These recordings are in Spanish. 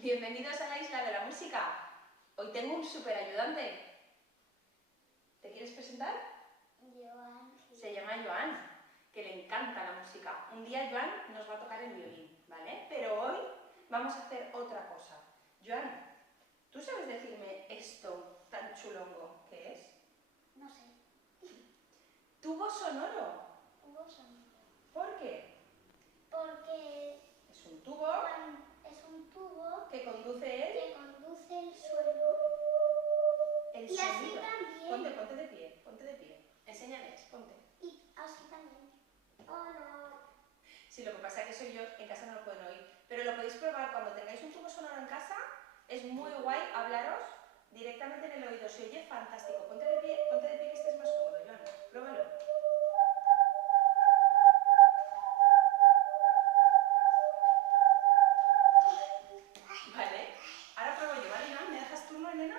Bienvenidos a la Isla de la Música. Hoy tengo un súper ayudante. ¿Te quieres presentar? Joan. Se llama Joan, que le encanta la música. Un día Joan nos va a tocar el violín, ¿vale? Pero hoy vamos a hacer otra cosa. Joan, ¿tú sabes decirme esto tan chulongo que es? No sé. Tubo sonoro. Tubo sonoro. ¿Por qué? Porque Es un tubo es un tubo que conduce que conduce el suelo. el Y así sonido. también. Ponte de pie, ponte de pie. Enséñales, ponte. Y así también. Oh, no. Sí, lo que pasa es que soy yo, en casa no lo pueden oír. Pero lo podéis probar cuando tengáis un tubo sonoro en casa. Es muy guay hablaros directamente en el oído. Se oye fantástico. Ponte de pie que estés más cómodo, Joan. Pruébalo. Vale. Ahora pruebo yo, ¿vale, Joan? ¿Me dejas turno, Elena?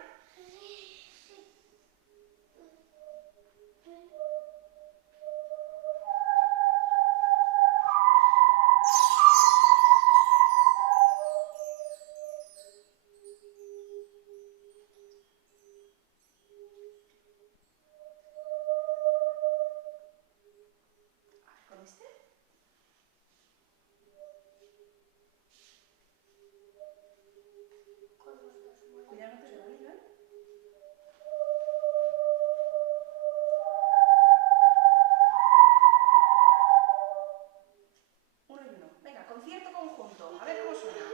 ¿Con este? Con los dos muebles. Cuidado, no te suena, ¿vale, Joan? Uno y uno. Venga, concierto conjunto. A ver cómo suena.